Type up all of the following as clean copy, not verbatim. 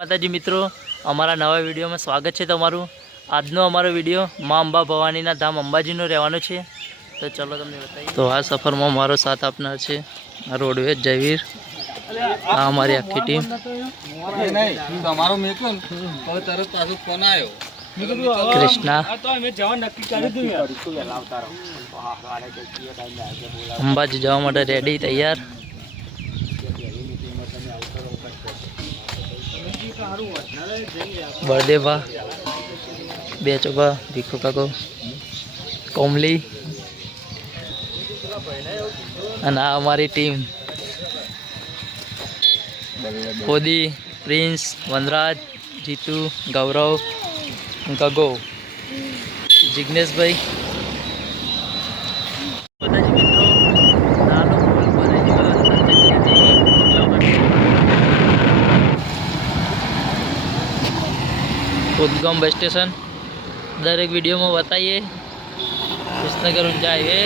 માતાજી મિત્રો, અમારા નવા વિડીયોમાં સ્વાગત છે તમારું। આજનો અમારો વિડીયો માં અંબા ભવાનીના ધામ અંબાજીનો રહેવાનો છે। તો ચલો તમને બતાવીએ। તો આ સફરમાં મારો સાથ આપનાર છે આ રોડવેજ જયવીર, આ અમારી આખી ટીમ। કૃષ્ણા અંબાજી જવા માટે રેડી તૈયાર। बड़देवा बेचोबा भीखो काको कोमली અને આ અમારી ટીમ ખોદી, પ્રિન્સ, વનરાજ, જીતુ, ગૌરવ, ગગો, જિગ્નેશભાઈ। उद्गम बस स्टेशन दरेक वीडियो में बताइए। विसनगर ऊंचा हाईवे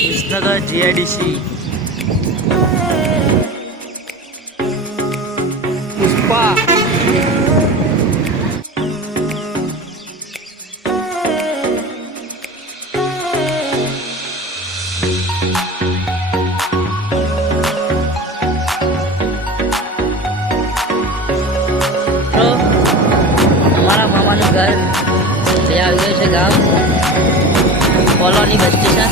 विसनगर जीआईडीसी पुष्पा हमारा मामा नु घर गांव कॉलोनी बस स्टेशन।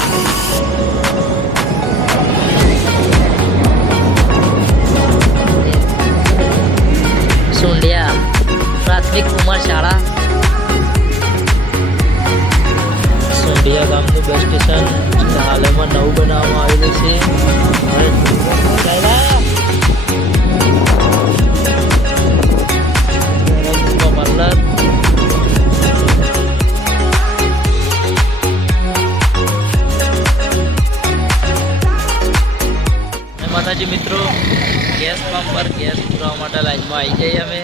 सुंडिया प्राथमिक कुमार शाला सुंडिया गामનું બસ સ્ટેશન હાલમાં નવું બનાવવામાં આવેલું છે। माताजी मित्रों गैस पंप पर गैस पुरावा माटे लाइन में आई जाइए अमे।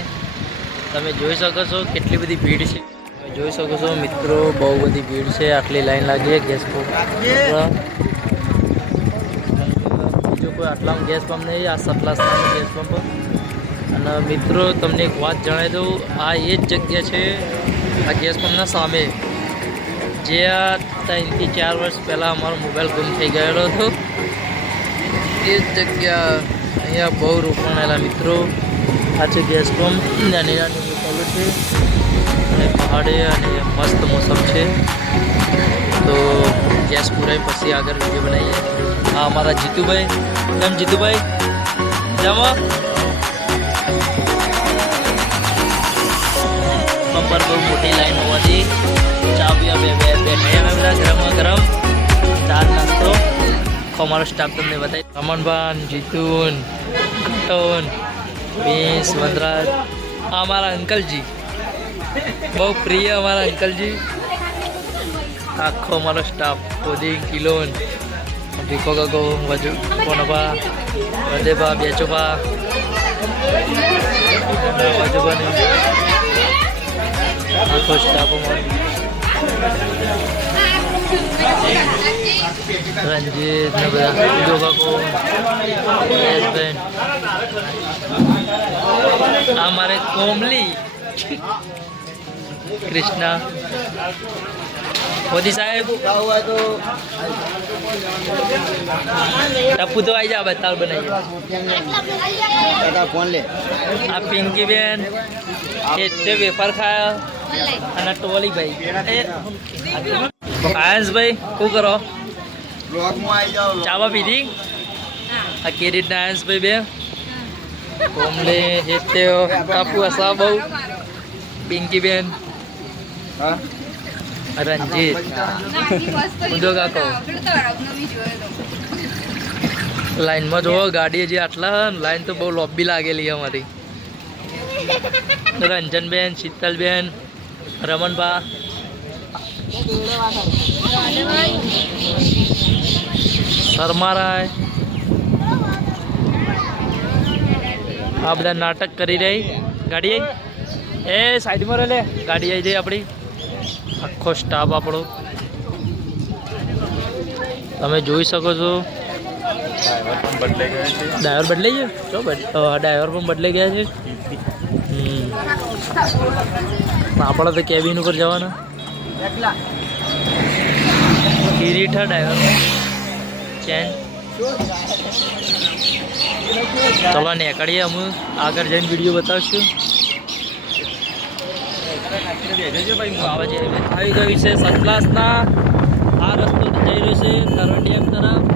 तमे जोई सको छो केटली बधी भीड़ छे। तमे जोई सको छो मित्रों बहु बधी भीड़ छे। आटली लाइन लागी है गैस पंप बीजो कोई आटला गैस पंप नहीं, आ सतलासना गैस पंप। अने मित्रों तमने एक बात जणावी दऊं, आ ए ज जग्या छे आ गैस पंपना सामे जे आ 3 થી 4 वर्ष पहला अमारो मोबाइल गुम थई गयेलो हतो। એ જગ્યા અહીંયા બહુ રોકાણેલા મિત્રો। આ છે ગેસ પંપ, નાની નાની દુકાનો છે અને પહાડે અને મસ્ત મોસમ છે। તો ગેસ પુરાઈ પછી આગળ વિડીયો બનાવીએ। આ અમારા જીતુભાઈ, કેમ જીતુભાઈ જામો પંપ પર બહુ મોટી લાઈન હોવાથી ચા પીવા બેઠા બધા ગરમા ગરમ ચા નાસ્તો। हमारा स्टाफ तुमने बताया रमन भान, जीतून, टोन, बीस, वनराज, हमारा अंकल जी बहुत प्रिय हमारा अंकल जी। आखो हमारा स्टाफ कोदी किलोन दिखो का को वजू कोनबा वदेबा बेचोबा वजूबा ने आखो स्टाफ रंजीत ने बता योगा को हमारे कोमली कृष्णा मोदी साहेब तो टप्पू तो आई जा बताल बनाइए। फोन ले आ पिंकी बेन ये वेफर खाया અને ટોલી ભાઈ આયસ ભાઈ શું કરો ચાવા પીધી આ કેરીટ ના આયસ ભાઈ બે કોમલે હેતે કાપુ અસા બહુ પિંકી બેન રંજીત ઉદો કાકો લાઈનમાં જોવો ગાડી જે આટલા લાઈન તો બહુ લોબી લાગેલી અમારી રંજનબેન શીતલબેન રમણભા શર્મારાય આ બધા નાટક કરી રહી ગાડી એ સાઈડમાં રહે લે ગાડી આવી જઈ આપણી આખો સ્ટાફ આપણો તમે જોઈ શકો છો ડ્રાઈવર બદલાઈ ગયો ચો ડ્રાઈવર પણ બદલાઈ ગયા છે આપણે તો કેબિન ઉપર જવાના કિરીઠા ડ્રાઈવર ચેન ચલો નીકળીએ અમે આગળ જઈને વિડીયો બતાવશું આવી ગઈ છે સતલાસના આ રસ્તો જઈ રહ્યો છે કરવડિયા તરફ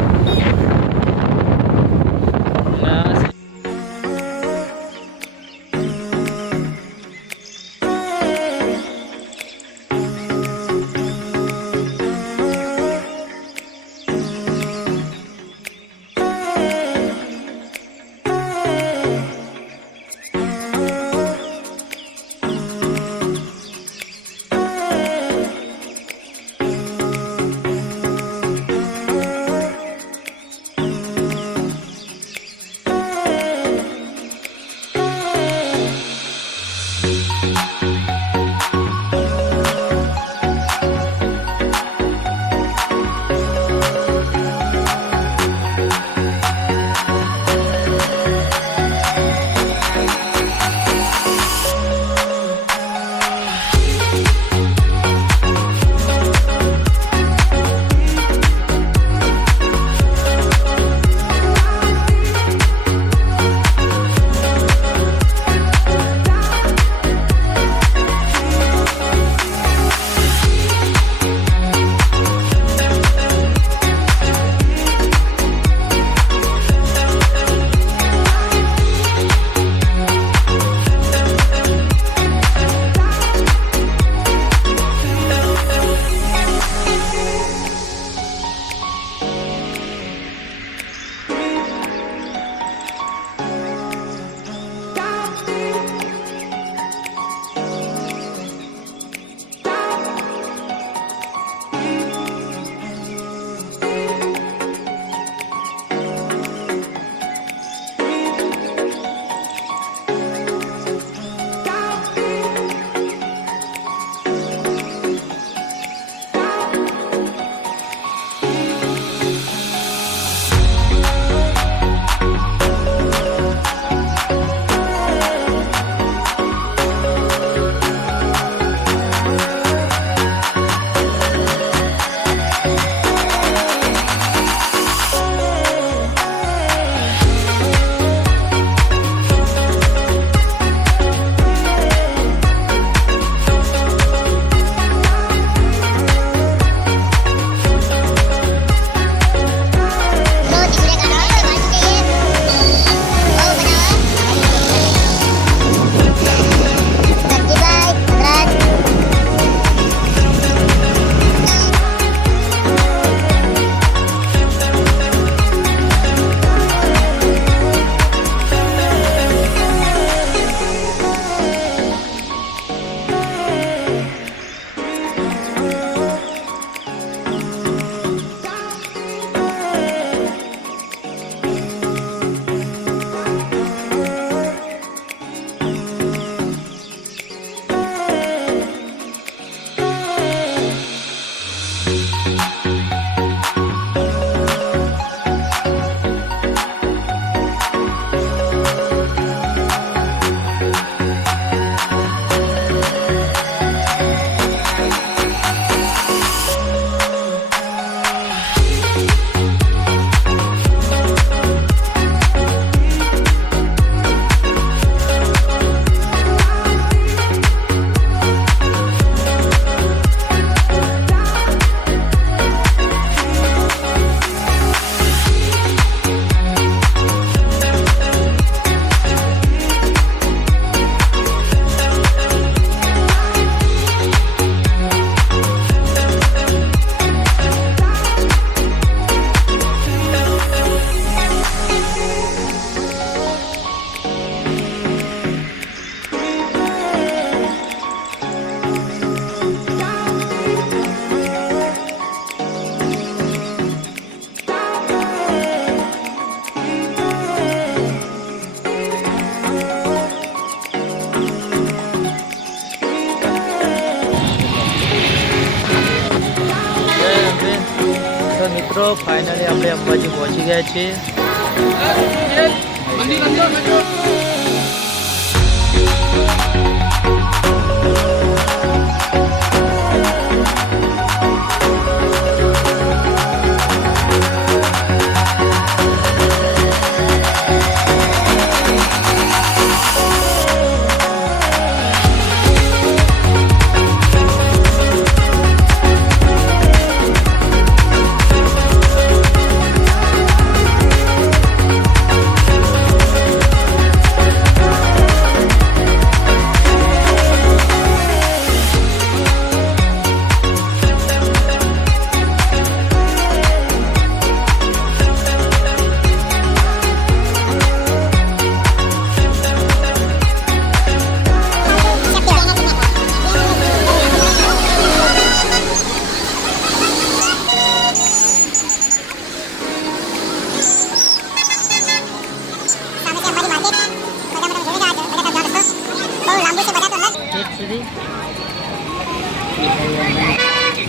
મિત્રો ફાઇનલી આપણે અંબાજી પહોંચી ગયા છીએ.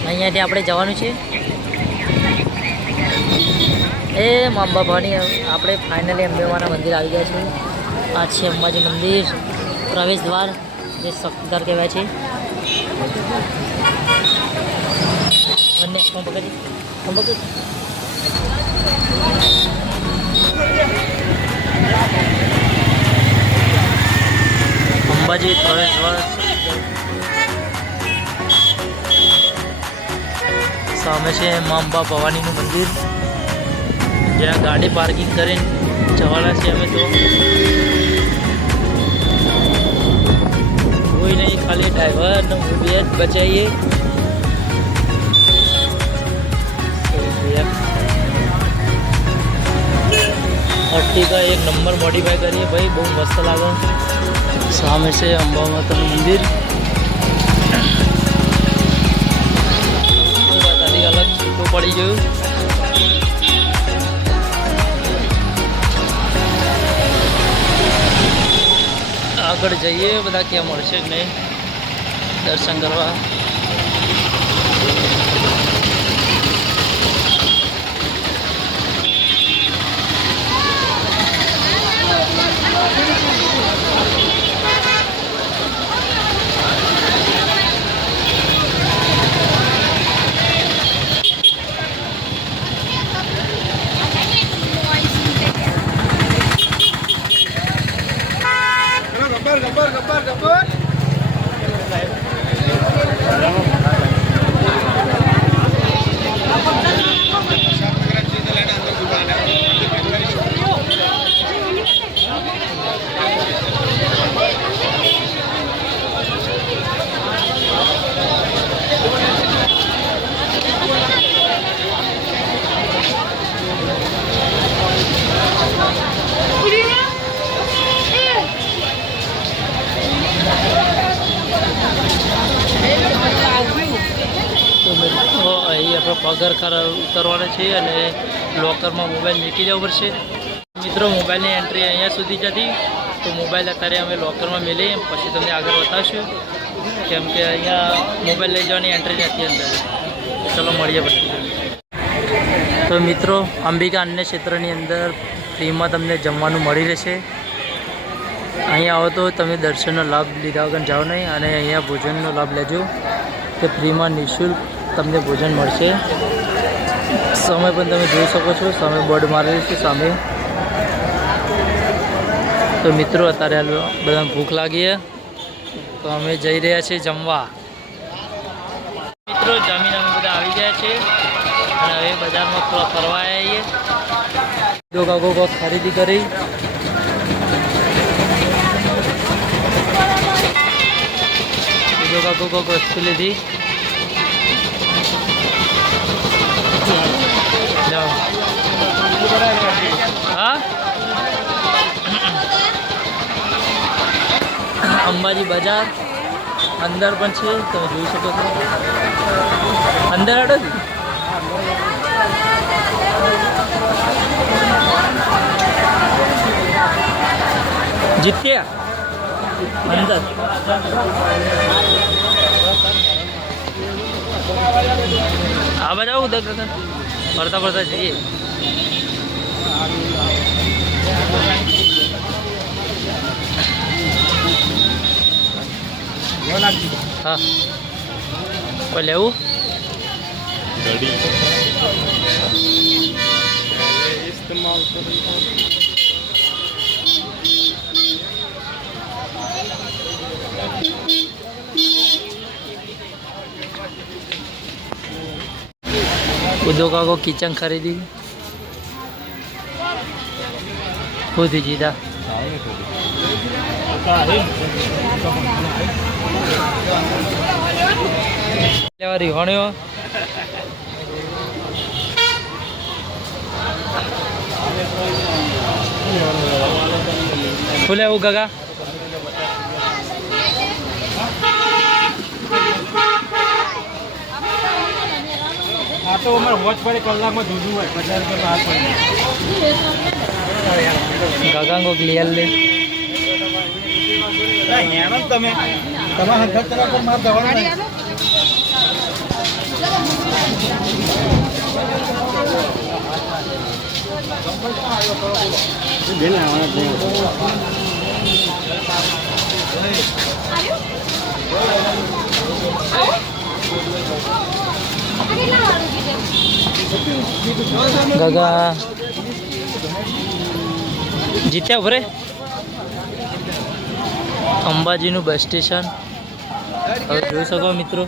અહીંયાથી આપણે જવાનું છે એ અંબા ભવાની. આપણે ફાઇનલી અંબેમાના મંદિર આવી ગયા છે. આ છે અંબાજી મંદિર પ્રવેશ દ્વાર, જે શક્તિદ્વાર કહેવાય છે. અને અંબાજી પ્રવેશ દ્વાર સામે છે મા અંબા ભવાનીનું મંદિર, જ્યાં ગાડી પાર્કિંગ કરીને જવાના છે અમે. તો કોઈ નહીં, ખાલી ડ્રાઈવર ને મૂવી જ બચાવીએ. અર્ટિગા એક નંબર મોડિફાઈ કરીએ ભાઈ, બહુ મસ્ત લાગે. સામે છે અંબા માતાનું મંદિર. અલગ છૂટું પડી ગયું. આગળ જઈએ, બધા ક્યાં મળશે કે નહીં દર્શન કરવા. ગબ્બર પગરખાર ઉતરવાના છે અને લોકરમાં મોબાઈલ મૂકી જવું પડશે. મિત્રો મોબાઈલની એન્ટ્રી અહીંયા સુધી જ હતી, તો મોબાઈલ અત્યારે અમે લોકરમાં મેળીએ, પછી તમને આગળ બતાવશું. કેમ કે અહીંયા મોબાઈલ લઈ જવાની એન્ટ્રી નથી અંદર. ચલો મળીએ પછી. તો મિત્રો અંબિકા અન્ય ક્ષેત્રની અંદર ફ્રીમાં તમને જમવાનું મળી રહેશે. અહીંયા આવો તો તમે દર્શનનો લાભ લીધા વગર જાઓ નહીં, અને અહીંયા ભોજનનો લાભ લેજો કે ફ્રીમાં નિઃશુલ્ક તમને ભોજન મળશે. સમય પણ તમે જોઈ શકો છો, સામે બોર્ડ મારેલું છે સામે. તો મિત્રો અત્યારે બધા ભૂખ લાગી, તો અમે જઈ રહ્યા છીએ જમવા. મિત્રો જમીન અમે બધા આવી ગયા છે અને હવે બજારમાં થોડા ફરવા આવીએ. જો કાકો કોક ખરીદી કરી. બીજો કાકો કોક વસ્તુ લીધી. હા અંબાજી બજાર અંદર પણ છે, તમે જોઈ શકો છો. અંદર હાડો જીત્યા અંદર. આ બધા ઉદક ફરતા ફરતા જઈએ. હા કોઈ લેવું ઘડી ઇસ્તેમાલ કરી उद्योगा को किचन खरीदी खुद ही जीता रिहोण्यो खुले वो गगा આ તો અમારે વોચ પડે કલાકમાં જુદું હોય 50 રૂપિયા બહાર પડે गगा को क्लियर ले તમે તમારા હંગત તરફ પર માર દવાનું નહીં. गगा जीत्या भरे અંબાજીનું બસ સ્ટેશન હવે જોઈ શકો મિત્રો.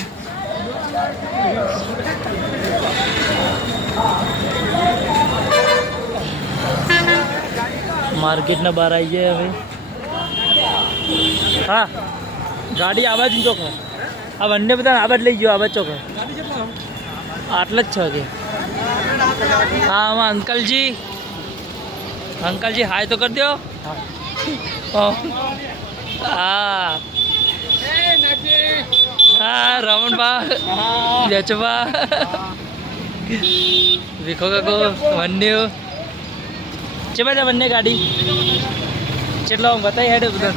માર્કેટના બહાર આવી જાય હવે. હા ગાડી આવાજ ચોક આ બંને બધા આવાજ લઈ ગયો આવાજ ચોક આટલા જ છે કે હા આમાં અંકલજી હાય તો કરી દો. હા હા રમણબા લેચબા વિખો કાકો વન્યુ છે બધા બંને ગાડી કેટલો બતાવી હેડે બધા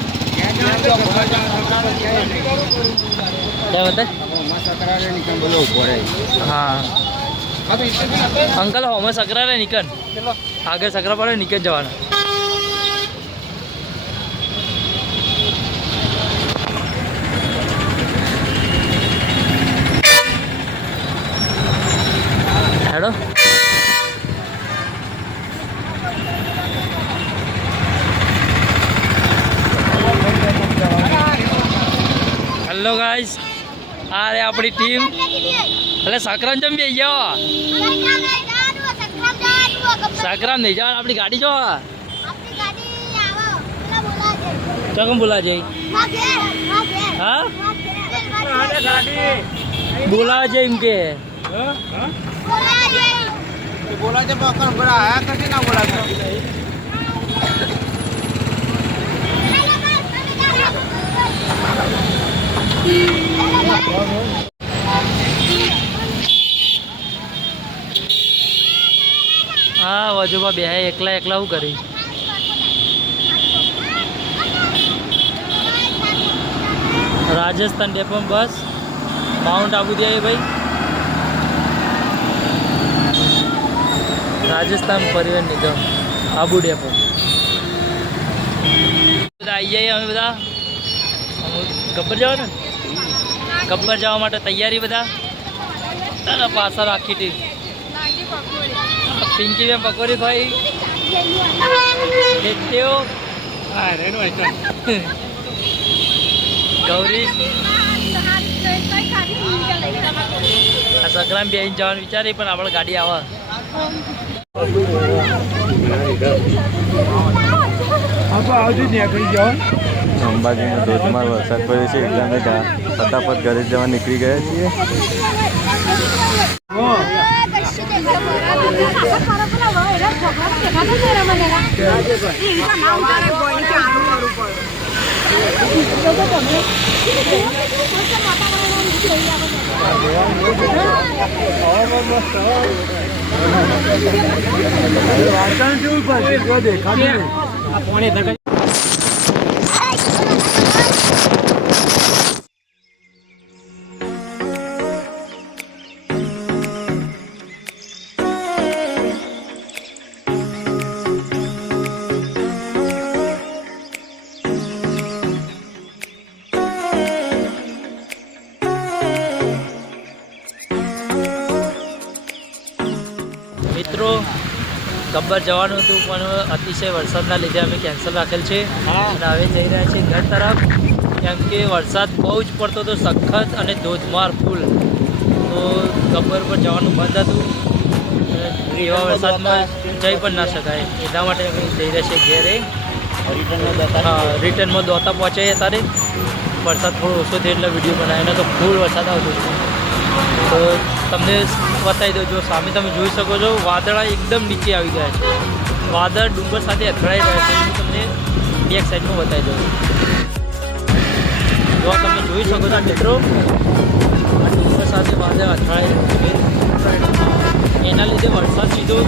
બતાય હા અંકલ હોમે સકરા રે નીકળ આગળ સકરા પડે નીકળ જવાના. हेलो हेलो गाइस आ रे अपनी टीम એટલે સકરામ જમ બે ગયો સકરામ નહીં જા આપણી ગાડી જો ચકમ બોલા જઈ હા બોલા જઈ એમ કે બોલા છે પકડ બડા આયા કથી ના બોલા છે. હા વજુબા બે એકલા એકલા શું કરી રાજસ્થાન ડેપો બસ માઉન્ટ આબુ દે ભાઈ રાજસ્થાન પરિવહન નિગમ આબુ ડેપો બધા આવી જઈએ અમે બધા ગબ્બર જવા ને ગબ્બર જવા માટે તૈયારી બધા તારા પાછળ આખી ટીમ પિંકી બેન પકોડી ભાઈ દેખો હા રેનો આઈટમ ગૌરી આ સંક્રાંત બે જવાનું વિચારી પણ આપણે ગાડી આવે આવજો નીકળી જાઓ. અંબાજીમાં ધોધમાર વરસાદ પડ્યો છે એટલે અમે ફટાફટ ઘરે જવા નીકળી ગયા છીએ. વાસણ કેવું પડશે દેખાતું નહીં. ગબ્બર જવાનું હતું પણ અતિશય વરસાદના લીધે અમે કેન્સલ રાખેલ છે અને હવે જઈ રહ્યા છીએ ઘર તરફ, કેમ કે વરસાદ બહુ જ પડતો હતો, સખત અને ધોધમાર ફૂલ. તો ગબ્બર પર જવાનું બંધ હતું. એવા વરસાદમાં જઈ પણ ના શકાય, એટલા માટે અમે જઈ રહ્યા છીએ ઘેરે. રિટર્નમાં દોતા પહોંચાઈએ ત્યારે વરસાદ થોડો ઓછો થયો એટલે વિડીયો બનાવીને તો ફૂલ વરસાદ આવતો હતો. તો તમને બતાવી દો, જો સામે તમે જોઈ શકો છો વાદળા એકદમ નીચે આવી ગયા છે. વાદળ ડુંગર સાથે અથડાઈ રહ્યા છે. હું તમને બેક સાઈડમાં બતાવી દઉં. જો તમે જોઈ શકો છો મિત્રો, આ ડુંગર સાથે વાદળ અથડાઈ રહ્યું છે. એના લીધે વરસાદ સીધો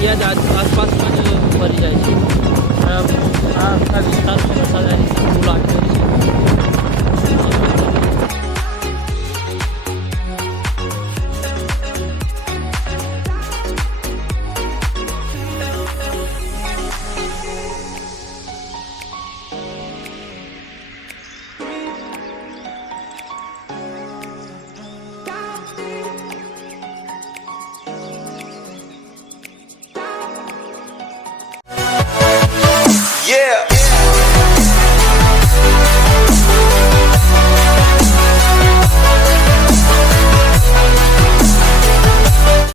ત્યાં જ આસપાસમાં જ પડી જાય છે. આ આખા વિસ્તારમાં વરસાદ ફૂલ આવી રહ્યો છે. Yeah.